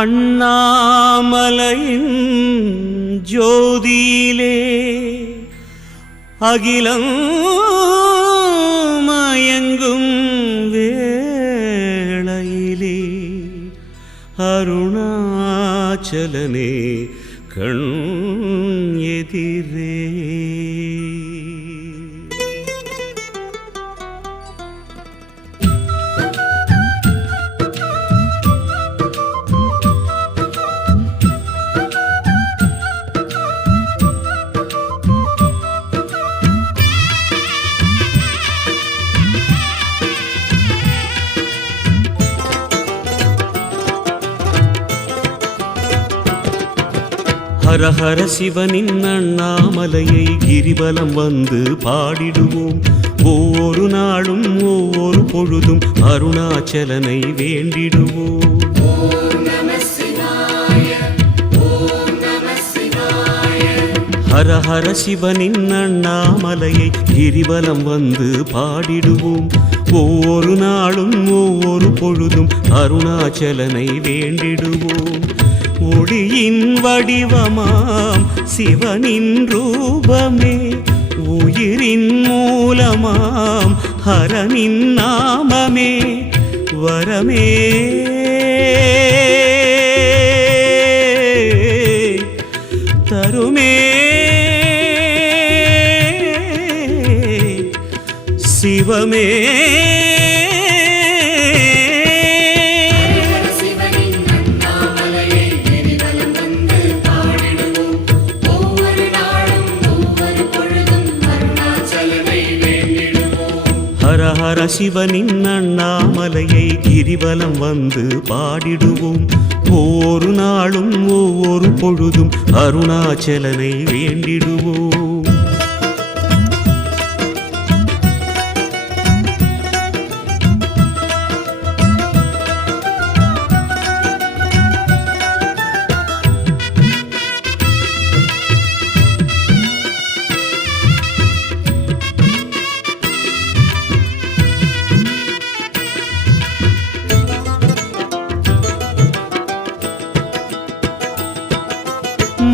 அண்ணாமலையின் ஜோதியிலே அகிலம் மயங்கும் வேளையிலே அருணாச்சலனே கண் எதிரே ஹரஹர சிவனின் அண்ணாமலையை கிரிபலம் வந்து பாடிடுவோம் ஒவ்வொரு நாளும் ஒவ்வொரு பொழுதும் அருணாச்சலனை வேண்டிடுவோம் ஹரஹர சிவனின் அண்ணாமலையை கிரிபலம் வந்து பாடிடுவோம் ஒவ்வொரு நாளும் ஒவ்வொரு பொழுதும் அருணாச்சலனை வேண்டிடுவோம் ஒளியின் வடிவமாம் சிவனின் ரூபமே உயிரின் மூலமாம் ஹரனின் நாமமே வரமே தருமே சிவமே ஹரஹர சிவனின் அண்ணாமலையை கிரிவலம் வந்து பாடிடுவோம் ஒவ்வொரு நாளும் ஒவ்வொரு பொழுதும் அருணாச்சலனை வேண்டிடுவோம்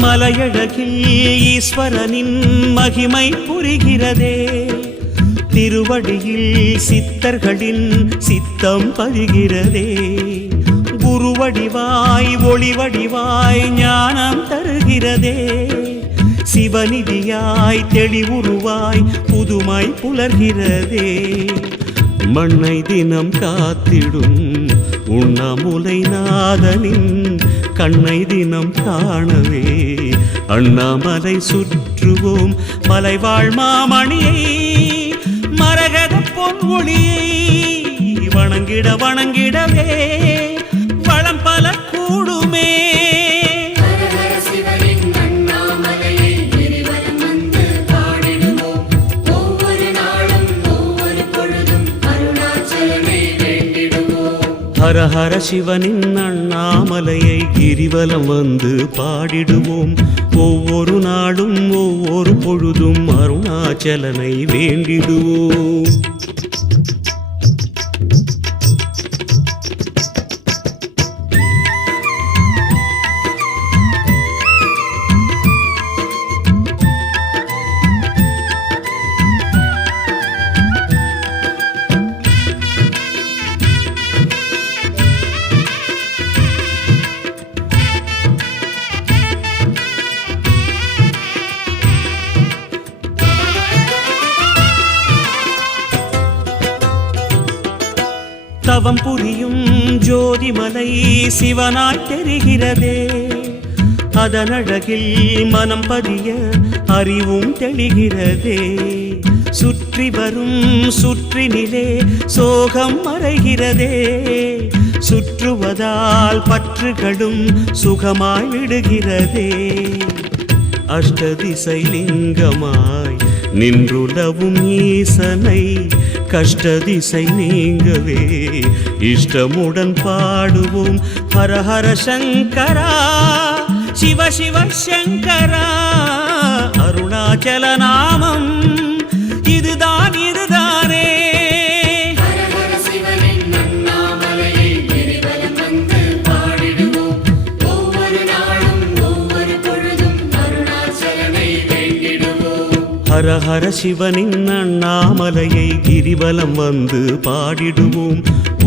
மலையழகில் ஈஸ்வரனின் மகிமை புரிகிறதே திருவடியில் சித்தர்களின் சித்தம் பருகிறதே குருவடிவாய் ஒளிவடிவாய் ஞானம் தருகிறதே சிவநிதியாய் தெளிவுருவாய் புதுமை புலர்கிறதே மண்ணை தினம் காத்திடும் உண்ணாமுலை நாதனின் கண்ணை தினம் காணவே அண்ணாமலை சுற்றுவோம் மலைவாழ் மாமணியை மரகத பொன் வணங்கிட வணங்கிடவே பழம் பல கூடுமே ஹரஹர சிவனின் அண்ணாமலையை கிரிவலம் வந்து பாடிடுவோம் ஒவ்வொரு நாளும் ஒவ்வொரு பொழுதும் அருணாச்சலனை வேண்டிடுவோம் தவம் புரியும் ஜோதிமலை சிவனாய் தெரிகிறதே அதனழகில் மனம் பதிய அறிவும் தெளிகிறதே சுற்றி வரும் சுற்றி நிலே சோகம் மறைகிறதே சுற்றுவதால் பற்றுகளும் சுகமாய் விடுகிறதே அஷ்டதிசை லிங்கமாய் நின்றுளவும் ஈசனை கஷ்ட திசை நீங்கவே இஷ்டமுடன் பாடுவோம் ஹரஹர சங்கரா சிவ சிவ சங்கரா அருணாச்சல நாமம் ஹரஹர சிவனின் அண்ணாமலையை கிரிவலம் வந்து பாடிடுவோம்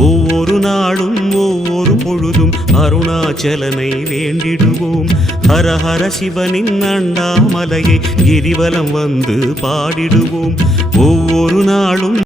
ஒவ்வொரு நாளும் ஒவ்வொரு பொழுதும் அருணாச்சலனை வேண்டிடுவோம் ஹரஹர சிவனின் அண்ணாமலையை கிரிவலம் வந்து பாடிடுவோம் ஒவ்வொரு நாளும்